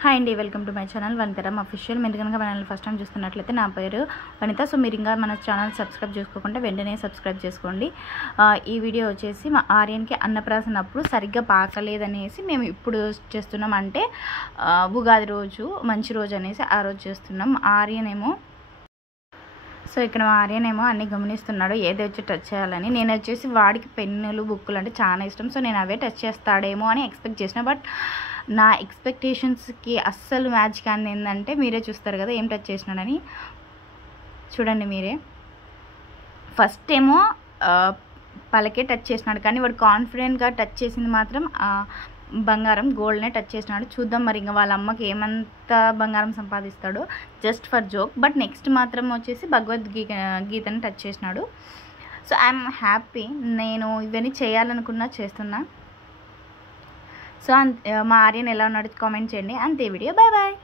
Hi అండి, welcome to my channel Vanitharam official. మీరు కనుక మన ఫస్ట్ టైం చూస్తున్నట్లయితే నా పేరు వనిత. సో మీరు ఇంకా మన ఛానల్ సబ్స్క్రైబ్ చేసుకోకుండా వెంటనే సబ్స్క్రైబ్ చేసుకోండి. ఈ వీడియో వచ్చేసి మా ఆర్యన్కి అన్నప్రాసన అప్పుడు సరిగ్గా పాకలేదనేసి మేము ఇప్పుడు చేస్తున్నాం. అంటే ఉగాది రోజు మంచి రోజు అనేసి ఆ రోజు చేస్తున్నాం. ఆర్యన్ ఏమో ఇక్కడ ఆర్యన్ ఏమో అన్నీ గమనిస్తున్నాడు, ఏది వచ్చి టచ్ చేయాలని. నేను వచ్చేసి వాడికి పెన్నులు బుక్కులు అంటే చాలా ఇష్టం. సో నేను అవే టచ్ చేస్తాడేమో అని ఎక్స్పెక్ట్ చేసిన. బట్ నా ఎక్స్పెక్టేషన్స్కి అస్సలు మ్యాచ్ కాని ఏంటంటే మీరే చూస్తారు కదా ఏం టచ్ చేసినాడని. చూడండి మీరే. ఫస్ట్ ఏమో పలకే టచ్ చేసినాడు, కానీ వాడు కాన్ఫిడెంట్గా టచ్ చేసింది మాత్రం బంగారం, గోల్డ్నే టచ్ చేసినాడు. చూద్దాం మరి ఇంకా వాళ్ళ అమ్మకి ఏమంత బంగారం సంపాదిస్తాడో, just for joke. But next మాత్రం వచ్చేసి భగవద్గీతని టచ్ చేసినాడు. So I'm happy. నేను ఇవన్నీ చేయాలనుకున్నా చేస్తున్నా. సో మా ఆర్యన్ ఎలా ఉన్నాడు కామెంట్ చేయండి. అంతే వీడియో. Bye bye.